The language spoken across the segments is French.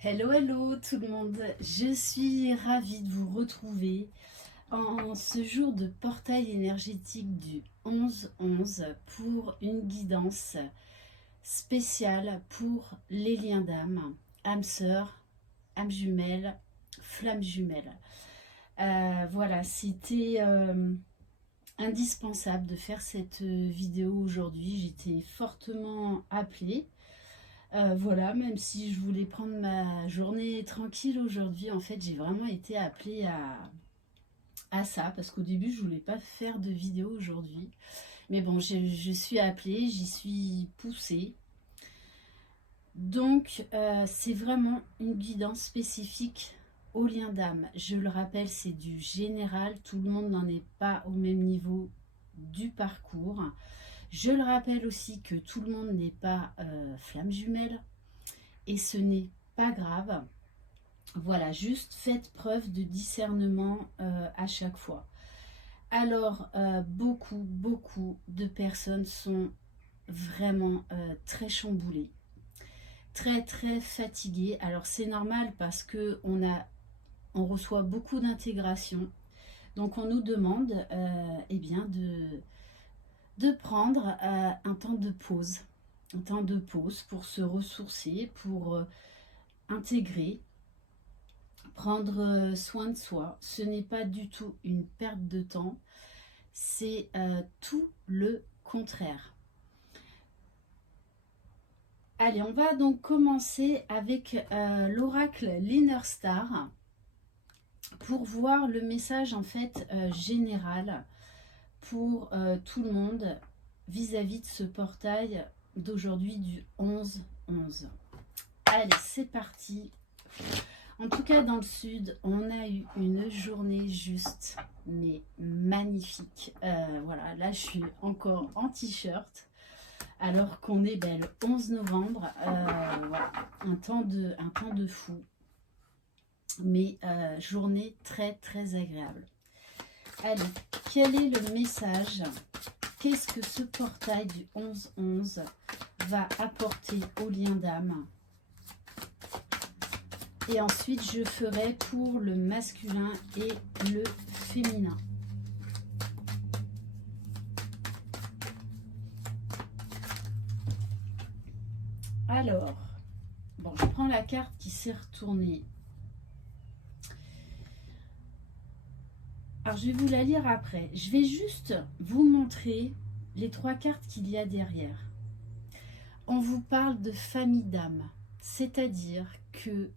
Hello, hello tout le monde, je suis ravie de vous retrouver en ce jour de portail énergétique du 11-11 pour une guidance spéciale pour les liens d'âme, âme sœur, âme jumelle, flamme jumelle. Voilà, c'était indispensable de faire cette vidéo aujourd'hui, j'étais fortement appelée. Voilà, même si je voulais prendre ma journée tranquille aujourd'hui, en fait, j'ai vraiment été appelée à ça, parce qu'au début, je voulais pas faire de vidéo aujourd'hui. Mais bon, je suis appelée, j'y suis poussée. Donc, c'est vraiment une guidance spécifique au lien d'âme. Je le rappelle, c'est du général, tout le monde n'en est pas au même niveau du parcours. Je le rappelle aussi que tout le monde n'est pas flamme jumelle. Et ce n'est pas grave. Voilà, juste faites preuve de discernement à chaque fois. Alors, beaucoup de personnes sont vraiment très chamboulées, très fatiguées. Alors, c'est normal parce que on reçoit beaucoup d'intégration. Donc, on nous demande eh bien de prendre un temps de pause. Un temps de pause pour se ressourcer, pour intégrer, prendre soin de soi. Ce n'est pas du tout une perte de temps, c'est tout le contraire. Allez, on va donc commencer avec l'oracle l'Inner Star pour voir le message en fait général pour tout le monde vis-à-vis de ce portail d'aujourd'hui du 11-11. Allez, c'est parti. En tout cas, dans le sud, on a eu une journée juste, mais magnifique. Voilà, là, je suis encore en t-shirt, alors qu'on est le 11 novembre. Voilà, un temps de fou, mais journée très agréable. Allez, quel est le message? Qu'est-ce que ce portail du 11-11 va apporter au lien d'âme? Et ensuite, je ferai pour le masculin et le féminin. Alors, bon, je prends la carte qui s'est retournée. Alors, je vais vous la lire après. Je vais juste vous montrer les trois cartes qu'il y a derrière. On vous parle de famille d'âme, c'est-à-dire que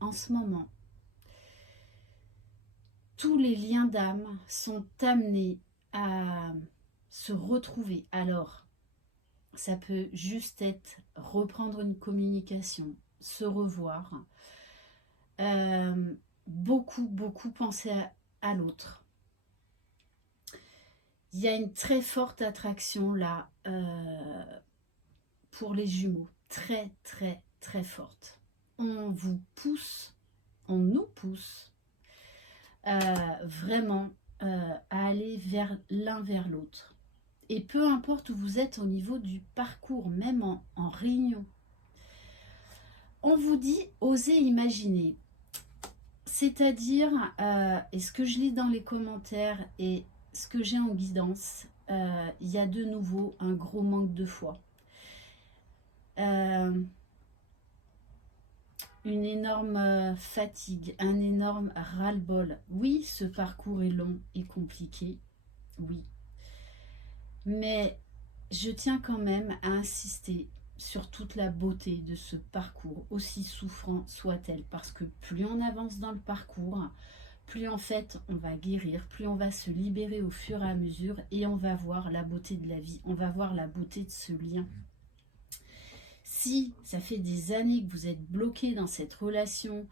en ce moment, tous les liens d'âme sont amenés à se retrouver. Alors, ça peut juste être reprendre une communication, se revoir, beaucoup penser à l'autre. Il y a une très forte attraction là pour les jumeaux, très forte. On vous pousse, on nous pousse vraiment à aller vers l'un vers l'autre. Et peu importe où vous êtes au niveau du parcours, même en réunion, on vous dit osez imaginer. C'est-à-dire, et ce que je lis dans les commentaires et ce que j'ai en guidance, il y a de nouveau un gros manque de foi. Une énorme fatigue, un énorme ras-le-bol. Oui, ce parcours est long et compliqué, oui. Mais je tiens quand même à insister sur toute la beauté de ce parcours, aussi souffrant soit-elle, parce que plus on avance dans le parcours, plus en fait on va guérir, plus on va se libérer au fur et à mesure et on va voir la beauté de la vie, on va voir la beauté de ce lien. Si ça fait des années que vous êtes bloqué dans cette relation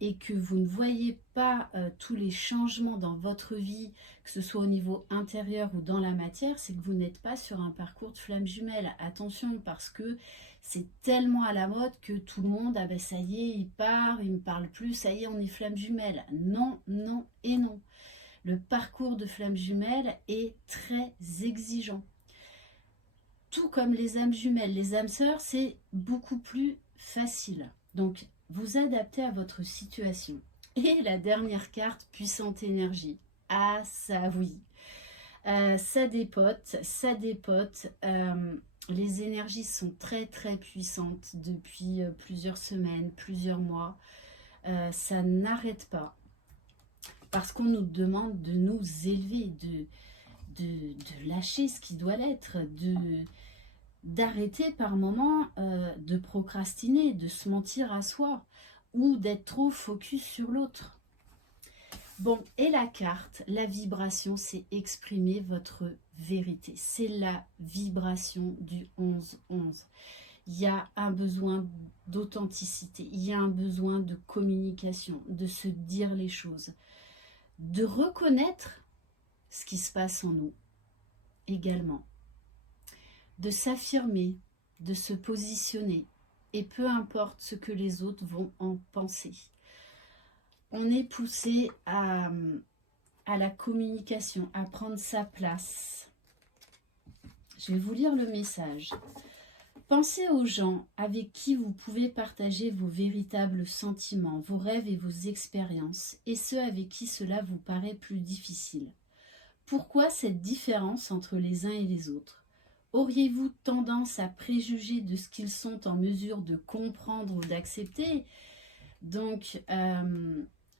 et que vous ne voyez pas tous les changements dans votre vie, que ce soit au niveau intérieur ou dans la matière, c'est que vous n'êtes pas sur un parcours de flamme jumelle. Attention, parce que c'est tellement à la mode que tout le monde, ah ben ça y est, il part, il ne me parle plus, ça y est, on est flamme jumelle. Non, non et non. Le parcours de flamme jumelle est très exigeant. Tout comme les âmes jumelles, les âmes sœurs, c'est beaucoup plus facile. Donc, vous adapter à votre situation. Et la dernière carte, puissante énergie. Ah ça oui, ça dépote, ça dépote. Les énergies sont très très puissantes depuis plusieurs semaines, plusieurs mois. Ça n'arrête pas. Parce qu'on nous demande de nous élever, de lâcher ce qui doit l'être, d'arrêter par moments de procrastiner, de se mentir à soi ou d'être trop focus sur l'autre. Bon, et la carte, la vibration, c'est exprimer votre vérité. C'est la vibration du 11-11. Il y a un besoin d'authenticité, il y a un besoin de communication, de se dire les choses, de reconnaître ce qui se passe en nous également, de s'affirmer, de se positionner, et peu importe ce que les autres vont en penser. On est poussé à la communication, à prendre sa place. Je vais vous lire le message. Pensez aux gens avec qui vous pouvez partager vos véritables sentiments, vos rêves et vos expériences, et ceux avec qui cela vous paraît plus difficile. Pourquoi cette différence entre les uns et les autres? Auriez-vous tendance à préjuger de ce qu'ils sont en mesure de comprendre ou d'accepter? Donc,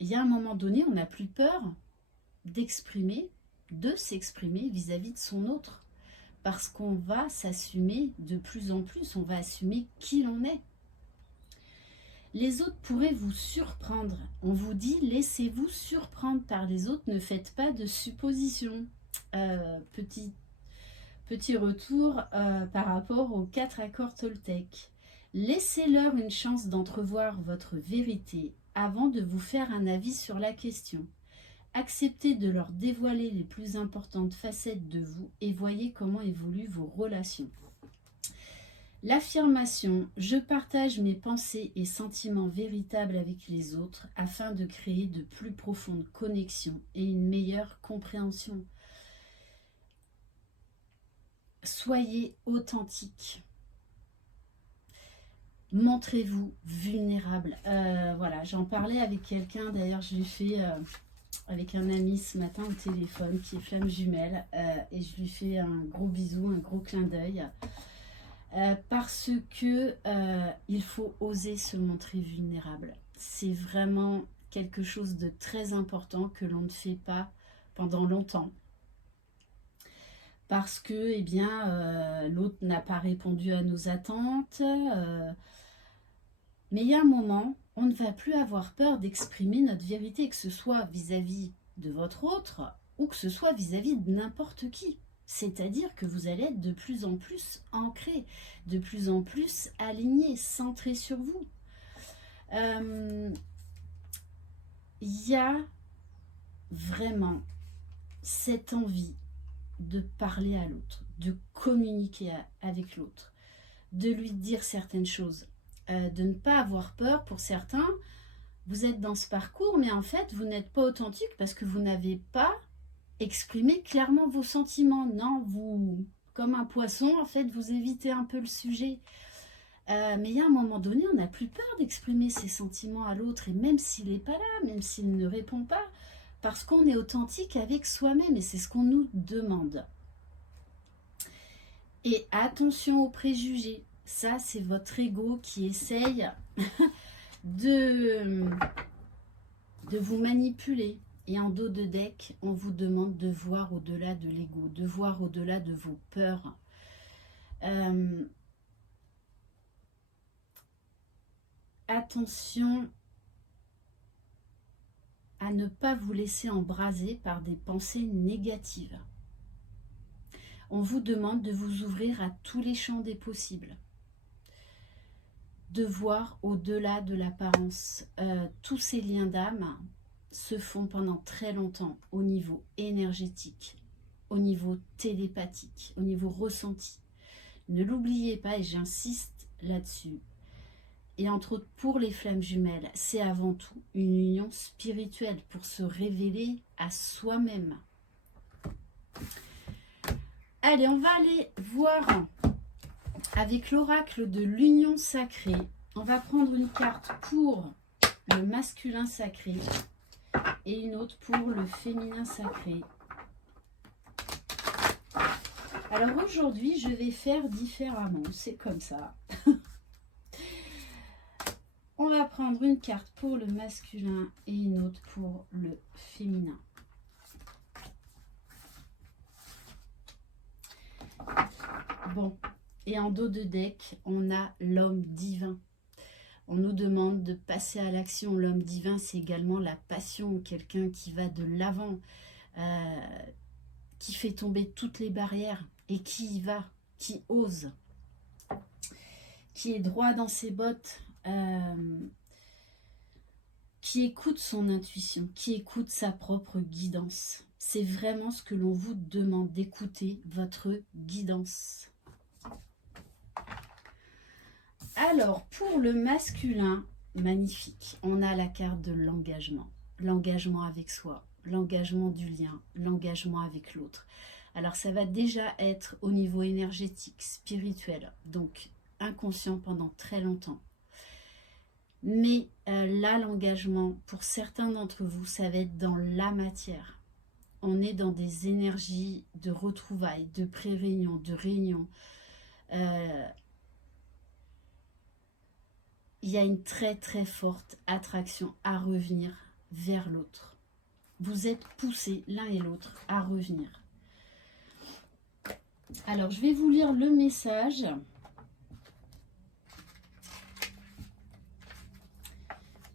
il y a un moment donné, on n'a plus peur d'exprimer, de s'exprimer vis-à-vis de son autre. Parce qu'on va s'assumer de plus en plus, on va assumer qui l'on est. Les autres pourraient vous surprendre. On vous dit, laissez-vous surprendre par les autres, ne faites pas de suppositions. Petit retour par rapport aux 4 accords Toltec. Laissez-leur une chance d'entrevoir votre vérité avant de vous faire un avis sur la question. Acceptez de leur dévoiler les plus importantes facettes de vous et voyez comment évoluent vos relations. L'affirmation « Je partage mes pensées et sentiments véritables avec les autres afin de créer de plus profondes connexions et une meilleure compréhension. » Soyez authentique. Montrez-vous vulnérable. Voilà, j'en parlais avec quelqu'un, d'ailleurs je l'ai fait avec un ami ce matin au téléphone qui est flamme jumelle et je lui fais un gros bisou, un gros clin d'œil parce que il faut oser se montrer vulnérable. C'est vraiment quelque chose de très important que l'on ne fait pas pendant longtemps. Parce que eh bien, l'autre n'a pas répondu à nos attentes. Mais il y a un moment, on ne va plus avoir peur d'exprimer notre vérité, que ce soit vis-à-vis de votre autre ou que ce soit vis-à-vis de n'importe qui. C'est-à-dire que vous allez être de plus en plus ancré, de plus en plus aligné, centré sur vous. Il y a vraiment cette envie de parler à l'autre, de communiquer avec l'autre, de lui dire certaines choses, de ne pas avoir peur. Pour certains, vous êtes dans ce parcours, mais en fait, vous n'êtes pas authentique parce que vous n'avez pas exprimé clairement vos sentiments. Non, vous, comme un poisson, en fait, vous évitez un peu le sujet. Mais il y a un moment donné, on n'a plus peur d'exprimer ses sentiments à l'autre, et même s'il n'est pas là, même s'il ne répond pas, parce qu'on est authentique avec soi-même, et c'est ce qu'on nous demande. Et attention aux préjugés. Ça, c'est votre ego qui essaye de vous manipuler. Et en dos de deck, on vous demande de voir au-delà de l'ego, de voir au-delà de vos peurs. Attention à ne pas vous laisser embraser par des pensées négatives. On vous demande de vous ouvrir à tous les champs des possibles, de voir au-delà de l'apparence. Tous ces liens d'âme se font pendant très longtemps au niveau énergétique, au niveau télépathique, au niveau ressenti. Ne l'oubliez pas, et j'insiste là-dessus. Et entre autres, pour les flammes jumelles, c'est avant tout une union spirituelle pour se révéler à soi-même. Allez, on va aller voir avec l'oracle de l'union sacrée. On va prendre une carte pour le masculin sacré et une autre pour le féminin sacré. Alors aujourd'hui, je vais faire différemment, c'est comme ça. On va prendre une carte pour le masculin et une autre pour le féminin. Bon, et en dos de deck, on a l'homme divin. On nous demande de passer à l'action. L'homme divin, c'est également la passion, quelqu'un qui va de l'avant, qui fait tomber toutes les barrières et qui y va, qui ose, qui est droit dans ses bottes, qui écoute son intuition, qui écoute sa propre guidance. C'est vraiment ce que l'on vous demande, d'écouter votre guidance. Alors, pour le masculin, magnifique, on a la carte de l'engagement. L'engagement avec soi, l'engagement du lien, l'engagement avec l'autre. Alors, ça va déjà être au niveau énergétique, spirituel, donc inconscient pendant très longtemps. Mais là, l'engagement, pour certains d'entre vous, ça va être dans la matière. On est dans des énergies de retrouvailles, de pré-réunion, de réunion. Il y a une très très forte attraction à revenir vers l'autre. Vous êtes poussés l'un et l'autre à revenir. Alors, je vais vous lire le message.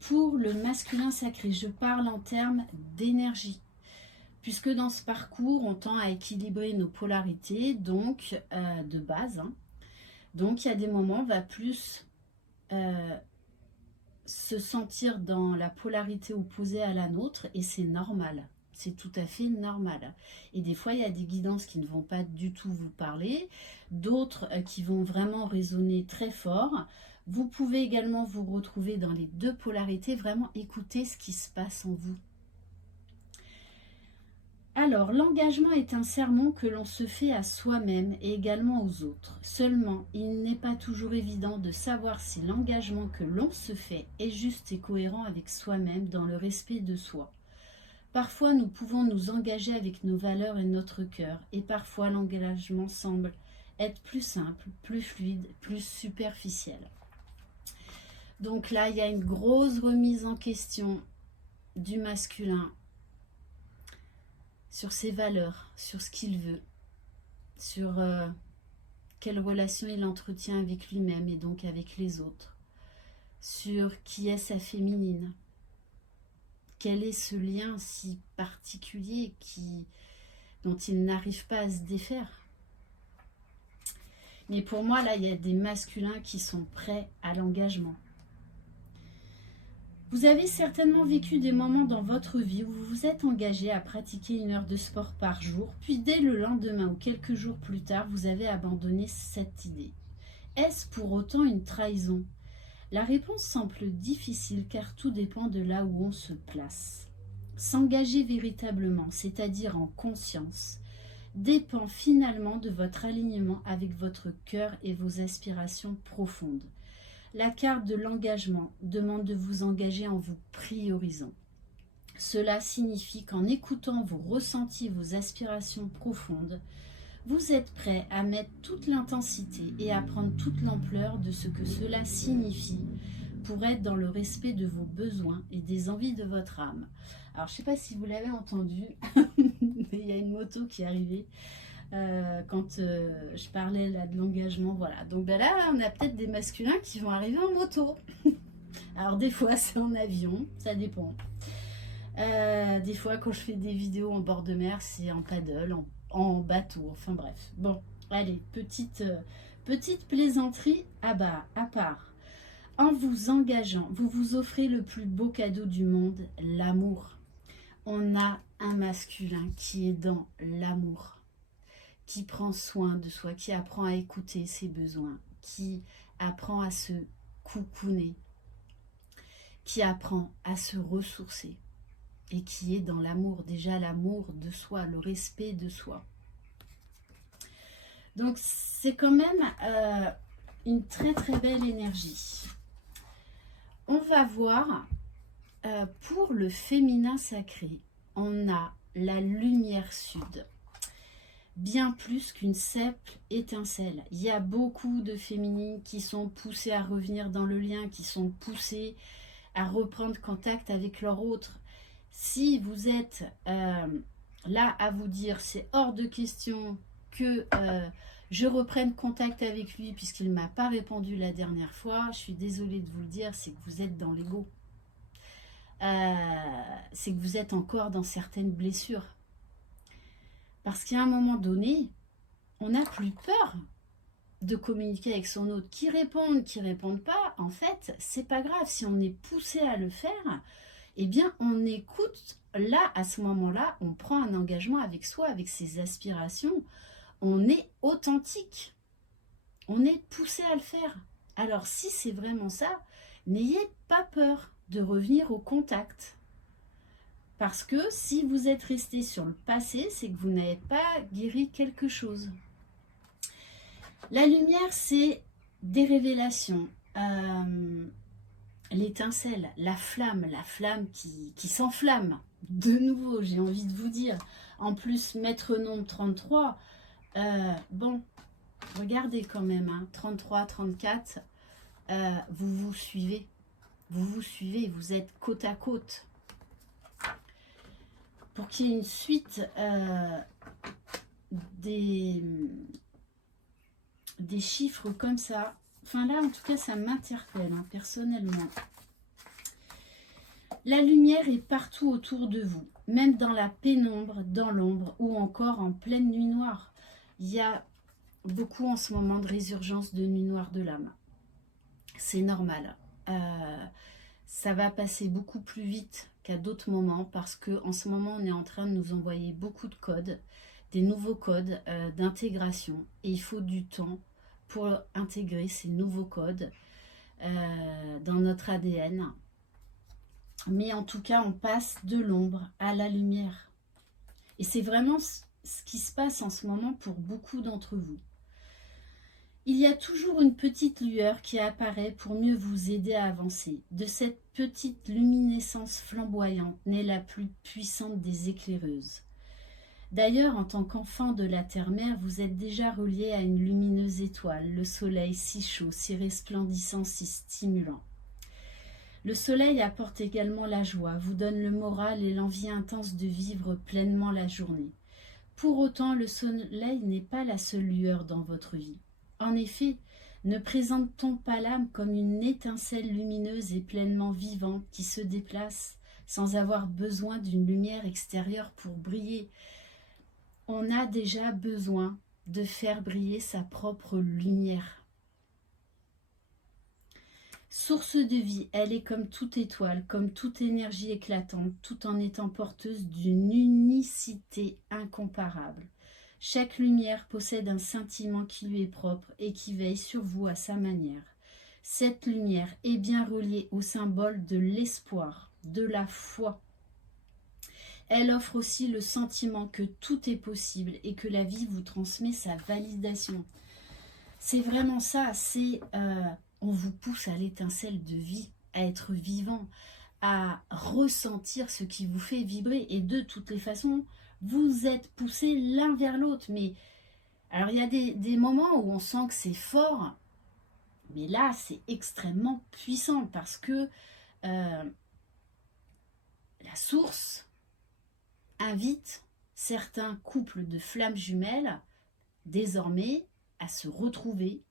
Pour le masculin sacré, je parle en termes d'énergie. Puisque dans ce parcours, on tend à équilibrer nos polarités, donc de base. Donc, il y a des moments, on va plus se sentir dans la polarité opposée à la nôtre, et c'est normal. C'est tout à fait normal. Et des fois, il y a des guidances qui ne vont pas du tout vous parler, d'autres qui vont vraiment résonner très fort. Vous pouvez également vous retrouver dans les deux polarités, vraiment écouter ce qui se passe en vous. Alors, l'engagement est un sermon que l'on se fait à soi-même et également aux autres. Seulement, il n'est pas toujours évident de savoir si l'engagement que l'on se fait est juste et cohérent avec soi-même dans le respect de soi. Parfois, nous pouvons nous engager avec nos valeurs et notre cœur, et parfois l'engagement semble être plus simple, plus fluide, plus superficiel. Donc là, il y a une grosse remise en question du masculin sur ses valeurs, sur ce qu'il veut, sur quelle relation il entretient avec lui-même et donc avec les autres, sur qui est sa féminine, quel est ce lien si particulier dont il n'arrive pas à se défaire. Mais pour moi, là, il y a des masculins qui sont prêts à l'engagement. Vous avez certainement vécu des moments dans votre vie où vous vous êtes engagé à pratiquer 1 heure de sport par jour, puis dès le lendemain ou quelques jours plus tard, vous avez abandonné cette idée. Est-ce pour autant une trahison? La réponse semble difficile car tout dépend de là où on se place. S'engager véritablement, c'est-à-dire en conscience, dépend finalement de votre alignement avec votre cœur et vos aspirations profondes. La carte de l'engagement demande de vous engager en vous priorisant. Cela signifie qu'en écoutant vos ressentis, vos aspirations profondes, vous êtes prêt à mettre toute l'intensité et à prendre toute l'ampleur de ce que cela signifie pour être dans le respect de vos besoins et des envies de votre âme. Alors, je ne sais pas si vous l'avez entendu, mais il y a une moto qui est arrivée. Quand je parlais là de l'engagement, voilà. Donc ben là, on a peut-être des masculins qui vont arriver en moto. Alors des fois, c'est en avion, ça dépend. Des fois, quand je fais des vidéos en bord de mer, c'est en paddle, en bateau, enfin bref. Bon, allez, petite plaisanterie à part. En vous engageant, vous vous offrez le plus beau cadeau du monde, l'amour. On a un masculin qui est dans l'amour, qui prend soin de soi, qui apprend à écouter ses besoins, qui apprend à se coucouner, qui apprend à se ressourcer et qui est dans l'amour, déjà l'amour de soi, le respect de soi. Donc c'est quand même une très très belle énergie. va voir pour le féminin sacré. On a la lumière sud. Bien plus qu'une simple étincelle. Il y a beaucoup de féminines qui sont poussées à revenir dans le lien, qui sont poussées à reprendre contact avec leur autre. Si vous êtes là à vous dire c'est hors de question que je reprenne contact avec lui puisqu'il ne m'a pas répondu la dernière fois, je suis désolée de vous le dire, c'est que vous êtes dans l'ego. C'est que vous êtes encore dans certaines blessures. Parce qu'à un moment donné, on n'a plus peur de communiquer avec son autre. Qui répondent pas, en fait, c'est pas grave. Si on est poussé à le faire, eh bien, on écoute. Là, à ce moment-là, on prend un engagement avec soi, avec ses aspirations. On est authentique. On est poussé à le faire. Alors, si c'est vraiment ça, n'ayez pas peur de revenir au contact. Parce que si vous êtes resté sur le passé, c'est que vous n'avez pas guéri quelque chose. La lumière, c'est des révélations. L'étincelle, la flamme qui s'enflamme. De nouveau, j'ai envie de vous dire. En plus, maître nombre 33, bon, regardez quand même, hein, 33, 34, vous vous suivez. Vous êtes côte à côte. Pour qu'il y ait une suite des chiffres comme ça, enfin là en tout cas ça m'interpelle hein, personnellement. La lumière est partout autour de vous, même dans la pénombre, dans l'ombre ou encore en pleine nuit noire. Il y a beaucoup en ce moment de résurgence de nuit noire de l'âme. C'est normal. Ça va passer beaucoup plus vite qu'à d'autres moments parce que en ce moment on est en train de nous envoyer beaucoup de codes, des nouveaux codes d'intégration et il faut du temps pour intégrer ces nouveaux codes dans notre ADN. Mais en tout cas on passe de l'ombre à la lumière et c'est vraiment ce qui se passe en ce moment pour beaucoup d'entre vous. Il y a toujours une petite lueur qui apparaît pour mieux vous aider à avancer. De cette petite luminescence flamboyante naît la plus puissante des éclaireuses. D'ailleurs, en tant qu'enfant de la terre-mère, vous êtes déjà relié à une lumineuse étoile, le soleil si chaud, si resplendissant, si stimulant. Le soleil apporte également la joie, vous donne le moral et l'envie intense de vivre pleinement la journée. Pour autant, le soleil n'est pas la seule lueur dans votre vie. En effet, ne présente-t-on pas l'âme comme une étincelle lumineuse et pleinement vivante qui se déplace sans avoir besoin d'une lumière extérieure pour briller? On a déjà besoin de faire briller sa propre lumière. Source de vie, elle est comme toute étoile, comme toute énergie éclatante, tout en étant porteuse d'une unicité incomparable. Chaque lumière possède un sentiment qui lui est propre et qui veille sur vous à sa manière. Cette lumière est bien reliée au symbole de l'espoir, de la foi. Elle offre aussi le sentiment que tout est possible et que la vie vous transmet sa validation. C'est vraiment ça, on vous pousse à l'étincelle de vie, à être vivant, à ressentir ce qui vous fait vibrer et de toutes les façons, vous êtes poussés l'un vers l'autre. Mais alors il y a des moments où on sent que c'est fort, mais là c'est extrêmement puissant parce que la source invite certains couples de flammes jumelles désormais à se retrouver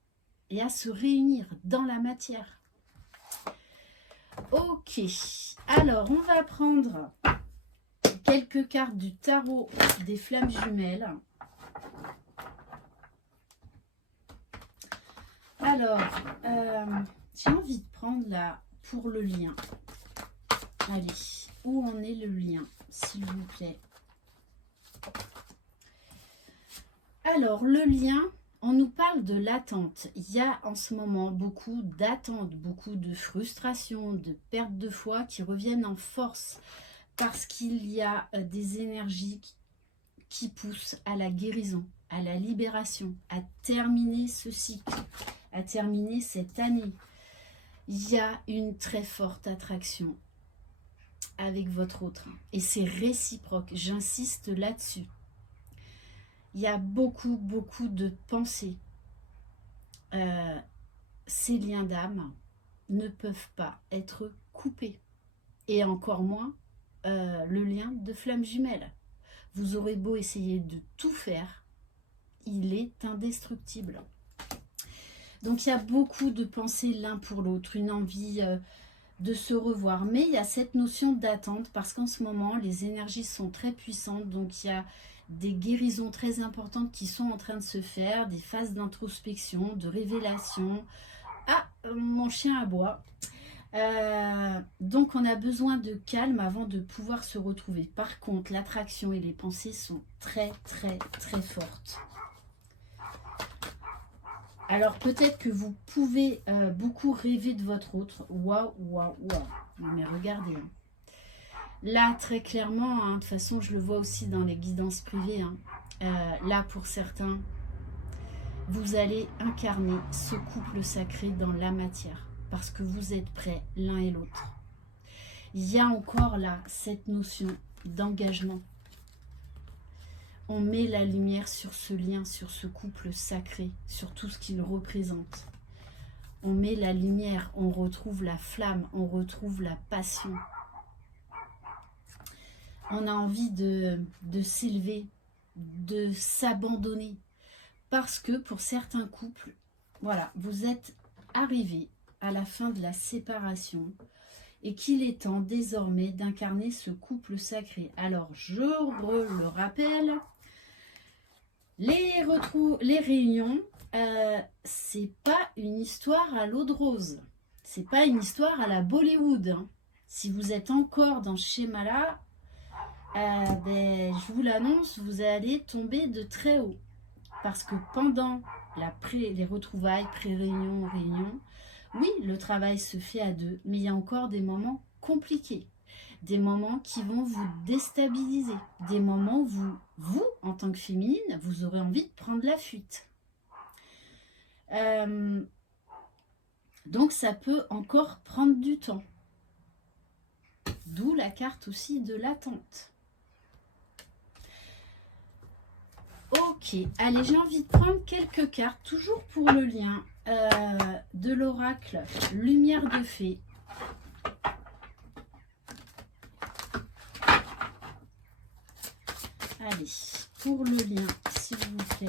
et à se réunir dans la matière. Ok, alors on va prendre quelques cartes du tarot des flammes jumelles. Alors, j'ai envie de prendre là pour le lien. Allez, où en est le lien, s'il vous plaît? Alors, le lien, on nous parle de l'attente. Il y a en ce moment beaucoup d'attentes, beaucoup de frustration, de perte de foi qui reviennent en force parce qu'il y a des énergies qui poussent à la guérison, à la libération, à terminer ce cycle, à terminer cette année. il y a une très forte attraction avec votre autre. Et c'est réciproque, j'insiste là-dessus. Il y a beaucoup de pensées. Ces liens d'âme ne peuvent pas être coupés. Et encore moins le lien de flamme jumelle. Vous aurez beau essayer de tout faire, il est indestructible. Donc il y a beaucoup de pensées l'un pour l'autre, une envie de se revoir. Mais il y a cette notion d'attente parce qu'en ce moment, les énergies sont très puissantes. Donc il y a des guérisons très importantes qui sont en train de se faire, des phases d'introspection, de révélation. Ah, mon chien aboie. Donc on a besoin de calme avant de pouvoir se retrouver. Par contre, l'attraction et les pensées sont très fortes. Alors peut-être que vous pouvez beaucoup rêver de votre autre. Waouh. Mais regardez. Hein. Là, très clairement, hein, de toute façon, je le vois aussi dans les guidances privées. Hein. Là, pour certains, vous allez incarner ce couple sacré dans la matière. Parce que vous êtes prêts l'un et l'autre. Il y a encore là cette notion d'engagement. On met la lumière sur ce lien, sur ce couple sacré, sur tout ce qu'il représente. On met la lumière, on retrouve la flamme, on retrouve la passion. On a envie de s'élever, de s'abandonner. Parce que pour certains couples, voilà, vous êtes arrivés à la fin de la séparation et qu'il est temps désormais d'incarner ce couple sacré. Alors, je le rappelle, les réunions, c'est pas une histoire à l'eau de rose. C'est pas une histoire à la Bollywood. Hein. Si vous êtes encore dans ce schéma-là, je vous l'annonce, vous allez tomber de très haut. Parce que pendant les retrouvailles, pré-réunion, réunion, oui, le travail se fait à deux, mais il y a encore des moments compliqués. Des moments qui vont vous déstabiliser. Des moments où vous, en tant que féminine, vous aurez envie de prendre la fuite. Donc ça peut encore prendre du temps. D'où la carte aussi de l'attente. Ok, allez, j'ai envie de prendre quelques cartes, toujours pour le lien de l'oracle Lumière de Fée. Allez, pour le lien, s'il vous plaît.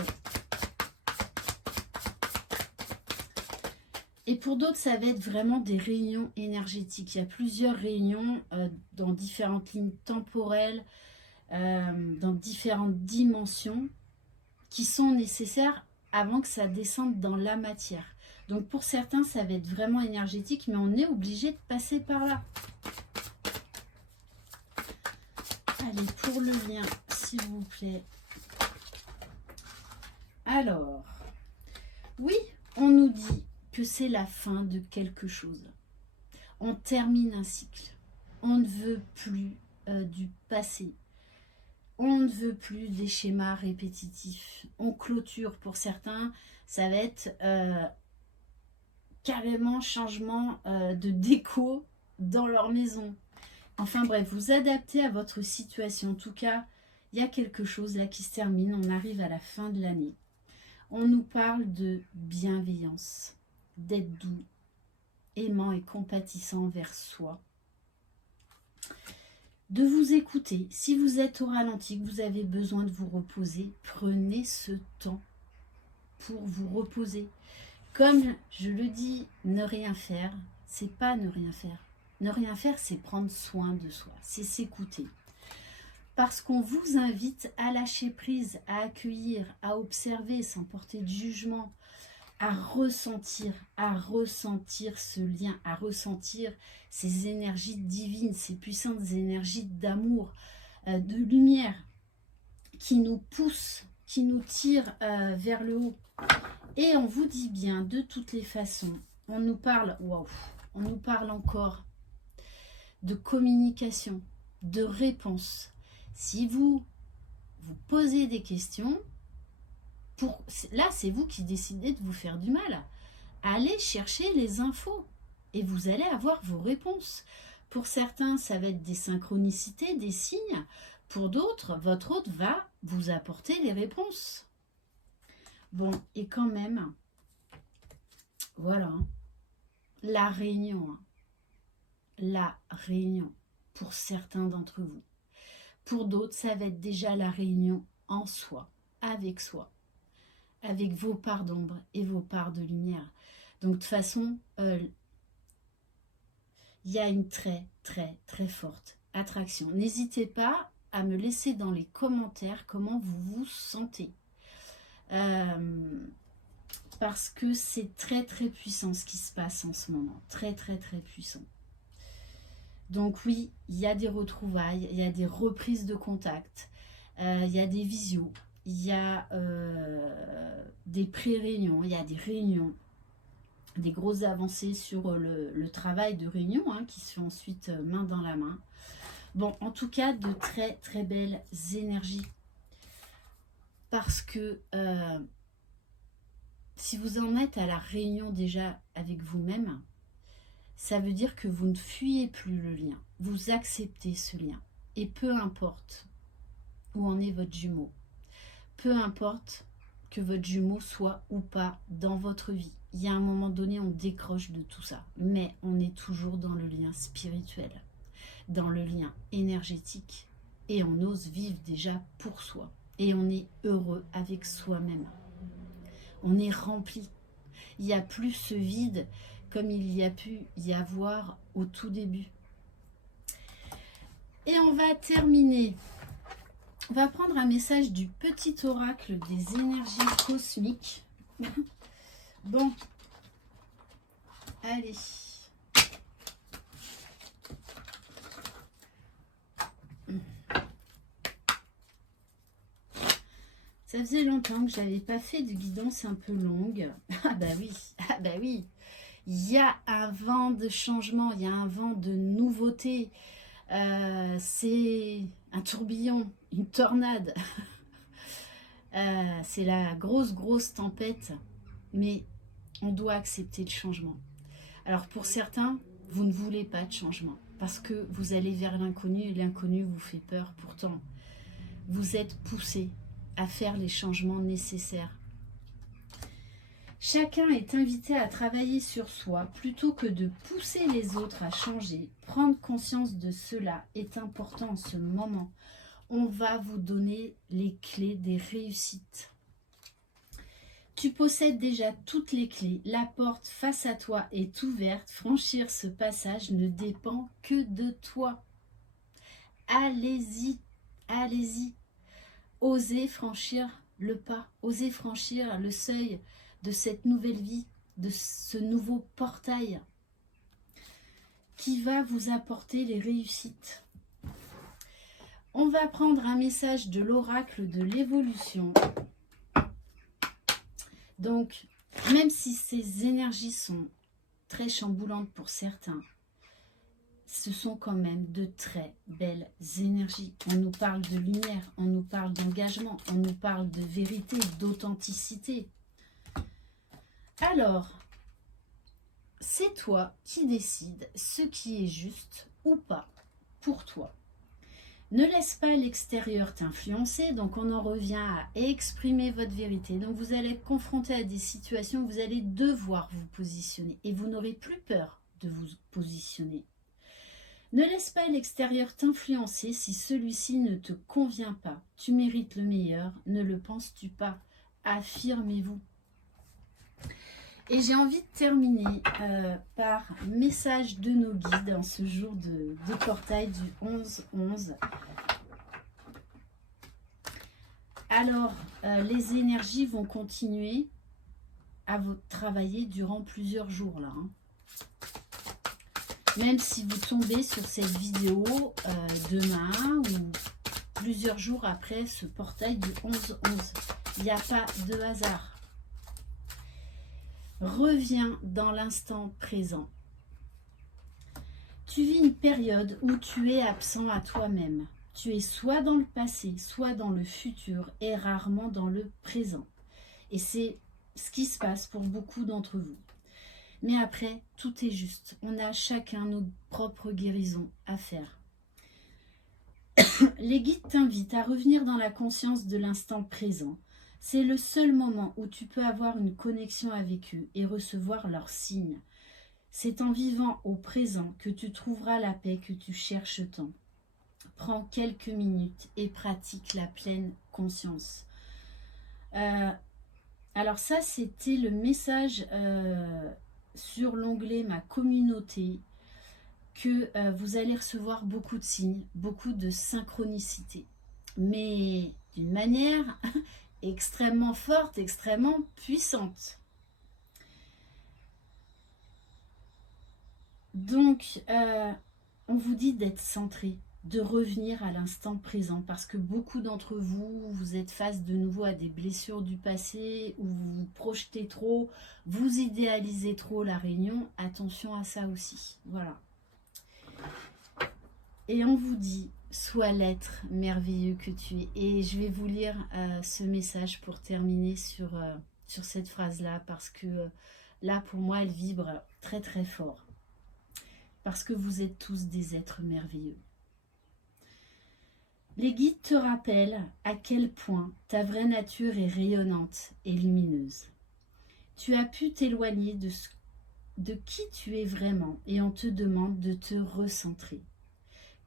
Et pour d'autres, ça va être vraiment des réunions énergétiques. Il y a plusieurs réunions dans différentes lignes temporelles, dans différentes dimensions, qui sont nécessaires avant que ça descende dans la matière. Donc pour certains, ça va être vraiment énergétique, mais on est obligé de passer par là. Allez, pour le lien, s'il vous plaît. Alors, oui, on nous dit que c'est la fin de quelque chose. On termine un cycle. On ne veut plus du passé. On ne veut plus des schémas répétitifs. On clôture pour certains. Ça va être carrément changement de déco dans leur maison. Enfin bref, vous adaptez à votre situation. En tout cas, il y a quelque chose là qui se termine. On arrive à la fin de l'année. On nous parle de bienveillance, d'être doux, aimant et compatissant envers soi. De vous écouter. Si vous êtes au ralenti, que vous avez besoin de vous reposer, prenez ce temps pour vous reposer. Comme je le dis, ne rien faire, c'est pas ne rien faire. Ne rien faire, c'est prendre soin de soi, c'est s'écouter. Parce qu'on vous invite à lâcher prise, à accueillir, à observer sans porter de jugement, à ressentir ce lien, à ressentir ces énergies divines, ces puissantes énergies d'amour, de lumière qui nous poussent, qui nous tirent vers le haut. Et on vous dit bien, de toutes les façons, on nous parle, waouh, on nous parle encore de communication, de réponse. Si vous posez des questions, là c'est vous qui décidez de vous faire du mal. Allez chercher les infos. et vous allez avoir vos réponses. Pour certains, ça va être des synchronicités, des signes. Pour d'autres, votre hôte va vous apporter les réponses. Bon, et quand même, voilà, la réunion, pour certains d'entre vous. Pour d'autres, ça va être déjà la réunion en soi, avec vos parts d'ombre et vos parts de lumière. Donc de toute façon, il y a une très forte attraction. N'hésitez pas à me laisser dans les commentaires comment vous vous sentez. Parce que c'est très puissant ce qui se passe en ce moment. Très puissant. Donc oui, il y a des retrouvailles, il y a des reprises de contact, il y a des visios, il y a des pré-réunions, il y a des réunions, des grosses avancées sur le travail de réunion qui se fait ensuite main dans la main. Bon, en tout cas, de très belles énergies. Parce que si vous en êtes à la réunion déjà avec vous-même, ça veut dire que vous ne fuyez plus le lien. Vous acceptez ce lien. Et peu importe où en est votre jumeau, peu importe que votre jumeau soit ou pas dans votre vie. Il y a un moment donné, on décroche de tout ça. Mais on est toujours dans le lien spirituel, dans le lien énergétique. Et on ose vivre déjà pour soi. Et on est heureux avec soi-même. On est rempli. Il n'y a plus ce vide comme il y a pu y avoir au tout début. Et on va terminer. On va prendre un message du petit oracle des énergies cosmiques. Bon. Allez. Ça faisait longtemps que je n'avais pas fait de guidance un peu longue. Ah bah oui. Il y a un vent de changement, il y a un vent de nouveauté. C'est un tourbillon, une tornade. C'est la grosse tempête. Mais on doit accepter le changement. Alors pour certains, vous ne voulez pas de changement. Parce que vous allez vers l'inconnu et l'inconnu vous fait peur. Pourtant, vous êtes poussé à faire les changements nécessaires. Chacun est invité à travailler sur soi plutôt que de pousser les autres à changer. Prendre conscience de cela est important en ce moment. On va vous donner les clés des réussites. Tu possèdes déjà toutes les clés. La porte face à toi est ouverte. Franchir ce passage ne dépend que de toi. Allez-y, allez-y. Osez franchir le pas. Osez franchir le seuil de cette nouvelle vie, de ce nouveau portail qui va vous apporter les réussites. On va prendre un message de l'oracle de l'évolution. Donc, même si ces énergies sont très chamboulantes pour certains, ce sont quand même de très belles énergies. On nous parle de lumière, on nous parle d'engagement, on nous parle de vérité, d'authenticité. Alors, c'est toi qui décides ce qui est juste ou pas pour toi. Ne laisse pas l'extérieur t'influencer, donc on en revient à exprimer votre vérité. Donc vous allez être confronté à des situations où vous allez devoir vous positionner et vous n'aurez plus peur de vous positionner. Ne laisse pas l'extérieur t'influencer si celui-ci ne te convient pas. Tu mérites le meilleur, ne le penses-tu pas? Affirmez-vous. Et j'ai envie de terminer par message de nos guides en ce jour de portail du 11-11. Alors, les énergies vont continuer à vous travailler durant plusieurs jours là. Même si vous tombez sur cette vidéo demain ou plusieurs jours après ce portail du 11-11. Il n'y a pas de hasard. Reviens dans l'instant présent. Tu vis une période où tu es absent à toi-même. Tu es soit dans le passé, soit dans le futur et rarement dans le présent. Et c'est ce qui se passe pour beaucoup d'entre vous. Mais après, tout est juste. On a chacun nos propres guérisons à faire. Les guides t'invitent à revenir dans la conscience de l'instant présent. C'est le seul moment où tu peux avoir une connexion avec eux et recevoir leurs signes. C'est en vivant au présent que tu trouveras la paix que tu cherches tant. Prends quelques minutes et pratique la pleine conscience. Alors ça, c'était le message sur l'onglet Ma communauté, que vous allez recevoir beaucoup de signes, beaucoup de synchronicité, mais d'une manière extrêmement forte, extrêmement puissante. Donc, on vous dit d'être centré, de revenir à l'instant présent, parce que beaucoup d'entre vous, vous êtes face de nouveau à des blessures du passé, ou vous vous projetez trop, vous idéalisez trop la réunion. Attention à ça aussi, voilà. Et on vous dit, sois l'être merveilleux que tu es. Et je vais vous lire ce message pour terminer sur cette phrase-là, parce que là, pour moi, elle vibre très très fort. Parce que vous êtes tous des êtres merveilleux. Les guides te rappellent à quel point ta vraie nature est rayonnante et lumineuse. Tu as pu t'éloigner de qui tu es vraiment et on te demande de te recentrer.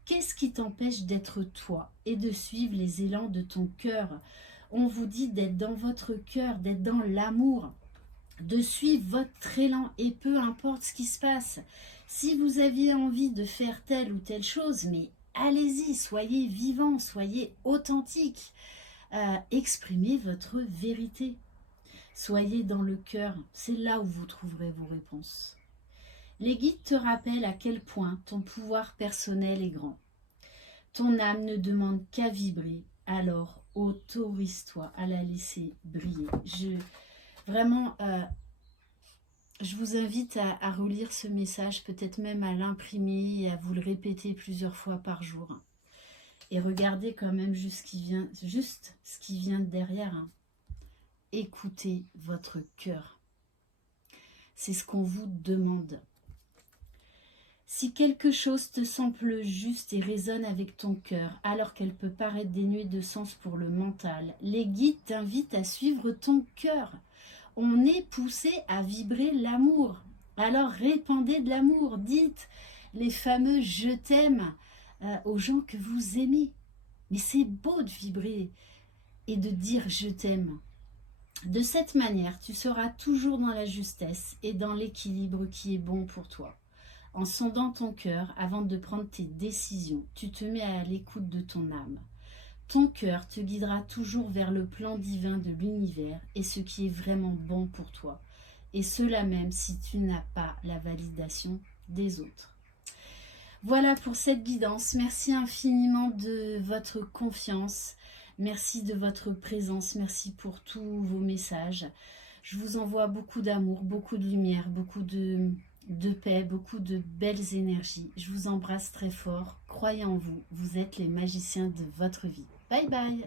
Qu'est-ce qui t'empêche d'être toi et de suivre les élans de ton cœur? On vous dit d'être dans votre cœur, d'être dans l'amour, de suivre votre élan et peu importe ce qui se passe. Si vous aviez envie de faire telle ou telle chose, mais allez-y, soyez vivant, soyez authentique, exprimez votre vérité. Soyez dans le cœur, c'est là où vous trouverez vos réponses. Les guides te rappellent à quel point ton pouvoir personnel est grand. Ton âme ne demande qu'à vibrer, alors autorise-toi à la laisser briller. Vraiment, je vous invite à relire ce message, peut-être même à l'imprimer et à vous le répéter plusieurs fois par jour. Et regardez quand même juste ce qui vient derrière. Écoutez votre cœur. C'est ce qu'on vous demande. Si quelque chose te semble juste et résonne avec ton cœur, alors qu'elle peut paraître dénuée de sens pour le mental, les guides t'invitent à suivre ton cœur. On est poussé à vibrer l'amour. Alors répandez de l'amour, dites les fameux « je t'aime » aux gens que vous aimez. Mais c'est beau de vibrer et de dire « je t'aime ». De cette manière, tu seras toujours dans la justesse et dans l'équilibre qui est bon pour toi. En sondant ton cœur avant de prendre tes décisions, tu te mets à l'écoute de ton âme. Ton cœur te guidera toujours vers le plan divin de l'univers et ce qui est vraiment bon pour toi. Et cela même si tu n'as pas la validation des autres. Voilà pour cette guidance. Merci infiniment de votre confiance. Merci de votre présence. Merci pour tous vos messages. Je vous envoie beaucoup d'amour, beaucoup de lumière, beaucoup de paix, beaucoup de belles énergies. Je vous embrasse très fort. Croyez en vous. Vous êtes les magiciens de votre vie. Bye bye.